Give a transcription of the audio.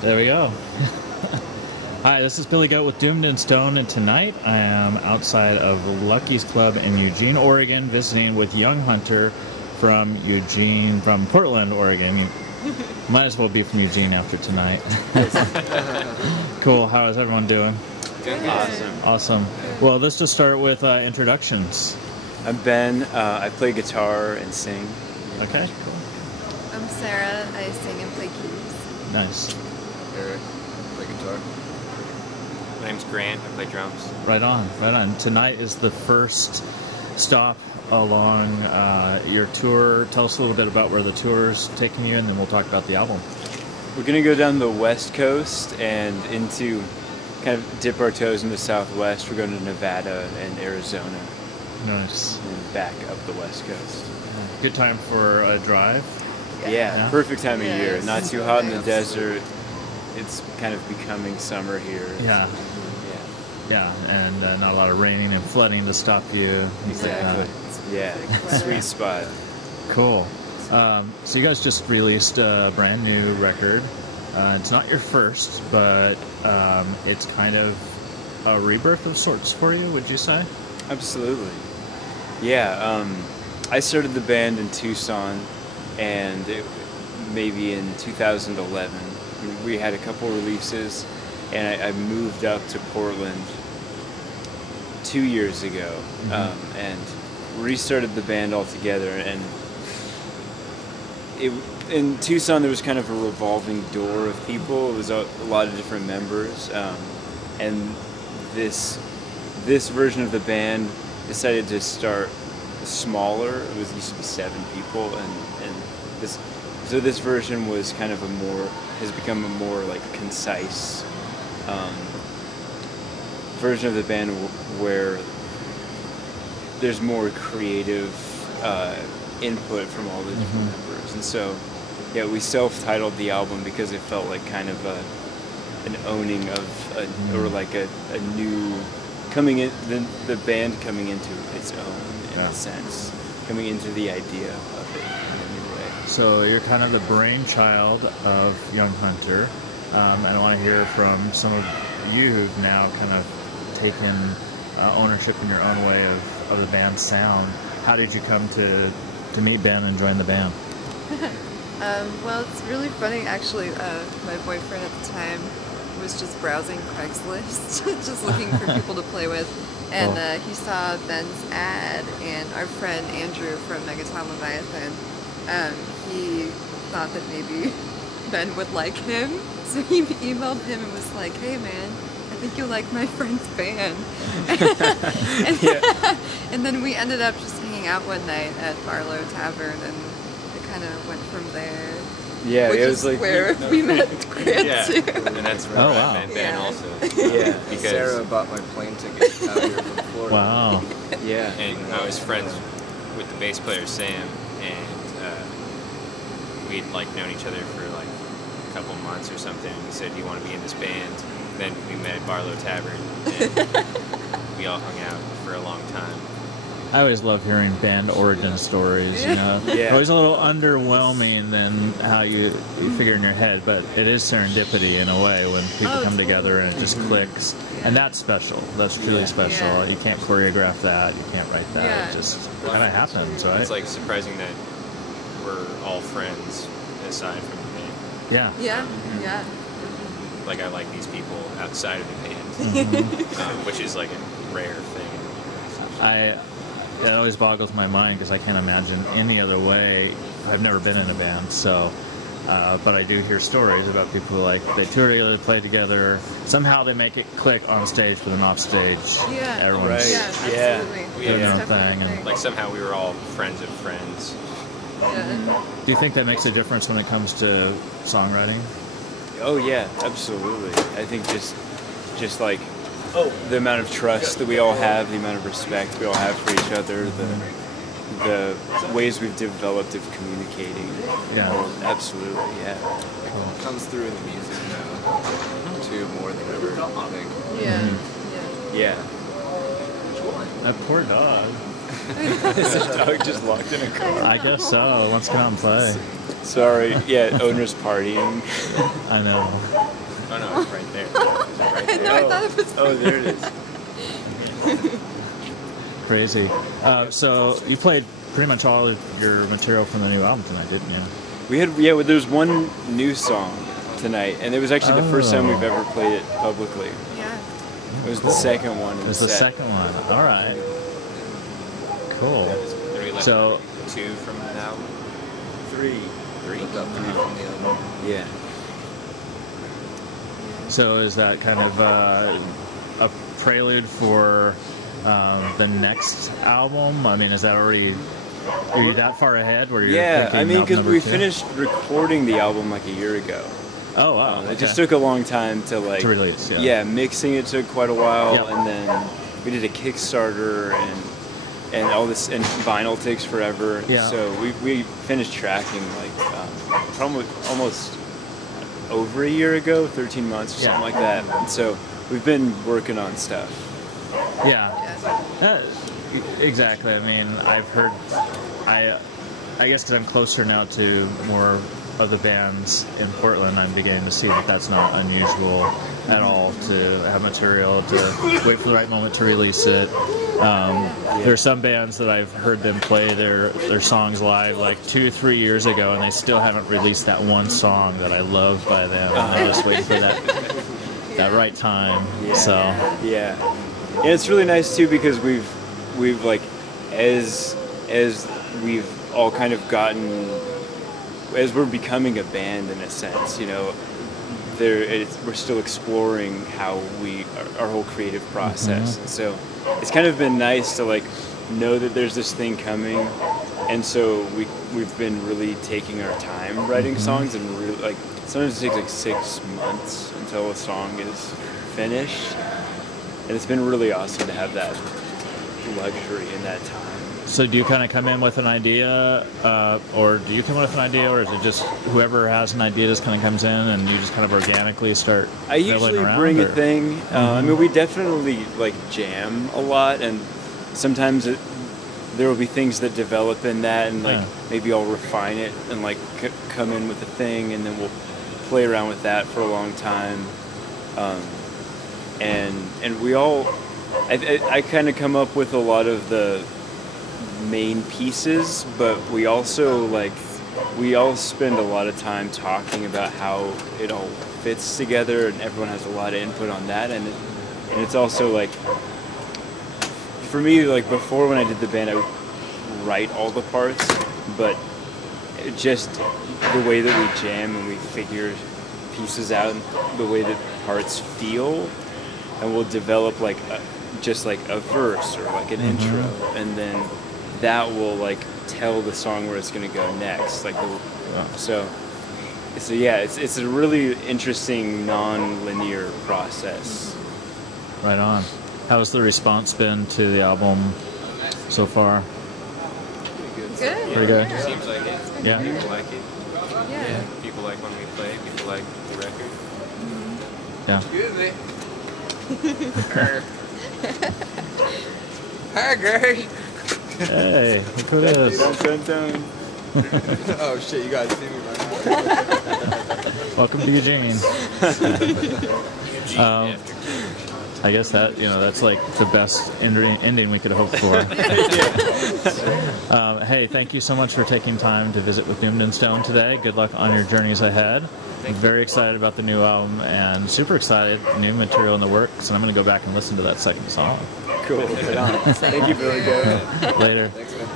There we go. Hi, this is Billy Goat with Doomed and Stoned, and tonight I am outside of Lucky's Club in Eugene, Oregon, visiting with Young Hunter from Portland, Oregon. You might as well be from Eugene after tonight. Cool. How is everyone doing? Doing awesome. Awesome. Well, let's just start with introductions. I'm Ben. I play guitar and sing. Okay, cool. I'm Sarah. I sing and play keys. Nice. Eric, play guitar. My name's Grant. I play drums. Right on, right on. Tonight is the first stop along your tour. Tell us a little bit about where the tour's taking you, and then we'll talk about the album. We're going to go down the West Coast and into, kind of dip our toes in the Southwest. We're going to Nevada and Arizona. Nice. And back up the West Coast. Good time for a drive. Yeah, perfect time of year. it's Not too hot in the desert. It's kind of becoming summer here. Yeah. Yeah, and not a lot of raining and flooding to stop you. Exactly. Yeah, sweet spot. Cool. So you guys just released a brand new record. It's not your first, but it's kind of a rebirth of sorts for you, would you say? Absolutely. Yeah, I started the band in Tucson, and maybe in 2011. We had a couple releases, and I moved up to Portland 2 years ago, and restarted the band altogether. And in Tucson, there was kind of a revolving door of people. It was a lot of different members, and this version of the band decided to start smaller. It used to be 7 people, and this version was kind of has become a more like concise version of the band where there's more creative input from all the different members. And so, yeah, we self-titled the album because it felt like kind of an owning of or like a new coming in, the band coming into its own in a sense, coming into the idea of it in a new way. So you're kind of the brainchild of Young Hunter, and I want to hear from some of you who've now kind of taken ownership in your own way of the band's sound. How did you come to meet Ben and join the band? Well, it's really funny actually. My boyfriend at the time was just browsing Craigslist, just looking for people to play with, and he saw Ben's ad, and our friend Andrew from Megaton Leviathan, he thought that maybe Ben would like him, so he emailed him and was like, "Hey man, I think you'll like my friend's band." And then we ended up just hanging out one night at Barlow Tavern, and it kind of went from there. Yeah, which it is was like where we met Grant too. And that's where I met Ben also. Yeah, Because Sarah bought my plane ticket out here from Florida. Wow. yeah. And I was friends with the bass player Sam, and we'd like known each other for like a couple months or something. And he said, "Do you want to be in this band?" Then we met at Barlow Tavern, and we all hung out for a long time. I always love hearing band origin stories, you know. Yeah. Always a little underwhelming than how you figure in your head, but it is serendipity in a way when people come together and it just clicks. And that's special. That's truly special. Yeah. You can't choreograph that. You can't write that. Yeah. It just kind of happens, right? It's like surprising that we're all friends aside from the band. Yeah. Yeah, yeah. Like I like these people outside of the band, which is like a rare thing. It always boggles my mind because I can't imagine any other way. I've never been in a band, so but I do hear stories about people who they tour together, they play together. Somehow they make it click on stage, but then off stage, Yeah. everyone's Right. Yeah, absolutely. doing their own It's definitely thing. a And Like somehow we were all friends of friends. Yeah. do you think that makes a difference when it comes to songwriting? Oh yeah, absolutely. I think just like the amount of trust that we all have, the amount of respect we all have for each other, the ways we've developed of communicating. Yeah. Oh, absolutely, yeah. It comes through in the music now, too, more than ever, I think. Yeah. Yeah. That poor dog. Is the dog just locked in a car? I guess so. Let's come out and play. Sorry. Yeah, owner's partying. I know. Oh no, it's right there. Is it right there? No, I thought it was. Oh, there it is. Crazy. So you played pretty much all of your material from the new album tonight, didn't you? We had, yeah, there's one new song tonight, and it was actually the first time we've ever played it publicly. Yeah. It was the second one in It the was the set. second one. All right. Cool. Did we left So- 2 from the album? Three. 3? Up from the album. Yeah. So is that kind of a prelude for the next album? I mean, is that already? Are you that far ahead? Where you're Yeah, thinking I mean, album because number we 2? finished recording the album like a year ago. Oh wow! It just took a long time to like to release. Yeah. Yeah, mixing it took quite a while, Yep. and then we did a Kickstarter and all this, and vinyl takes forever. Yeah. So we finished tracking like probably almost over a year ago, 13 months or something Yeah. like that. And so we've been working on stuff. Yeah. Yeah. Exactly. I mean, I've heard. I guess because I'm closer now to more of the bands in Portland, I'm beginning to see that that's not unusual at all to have material to wait for the right moment to release it. There are some bands that I've heard them play their songs live like 2-3 years ago, and they still haven't released that one song that I love by them. And they're just waiting for that right time. Yeah. So Yeah, and it's really nice too because we've like as we've all kind of gotten, as we're becoming a band in a sense, you know, we're still exploring how our whole creative process. Mhm. And so it's kind of been nice to like know that there's this thing coming, and so we've been really taking our time writing songs, and really, like sometimes it takes like 6 months until a song is finished, and it's been really awesome to have that luxury in that time. So do you kind of come in with an idea, or do you come in with an idea, or is it just whoever has an idea just kind of comes in and you just kind of organically start I usually around, bring or? a thing. I mean, we definitely like jam a lot, and sometimes there will be things that develop in that, and like Yeah. maybe I'll refine it and like come in with a thing, and then we'll play around with that for a long time. And we all, I kind of come up with a lot of the main pieces, but we also we all spend a lot of time talking about how it all fits together, and everyone has a lot of input on that, and it's also like, for me, like before when I did the band, I would write all the parts, but just the way that we jam and we figure pieces out, and the way that parts feel, and we'll develop like just like a verse or like an intro, and then that will like tell the song where it's going to go next, like so yeah, it's a really interesting non-linear process. Right on. How's the response been to the album so far? Good. Pretty good. Yeah. Seems like it. Yeah. People like it. Yeah. People like when we play. People like the record. Yeah. Excuse me. Hi, guys. Hey, look who it is. Dun, dun, dun. Oh shit, you guys see me right now. Welcome to Eugene. I guess that, that's like the best ending we could hope for. Hey, thank you so much for taking time to visit with Doomed and Stone today. Good luck on your journeys ahead. I'm very excited about the new album and super excited, new material in the works, and I'm going to go back and listen to that second song. Cool. Right on. Thank you, Billy. Later. Thanks, man.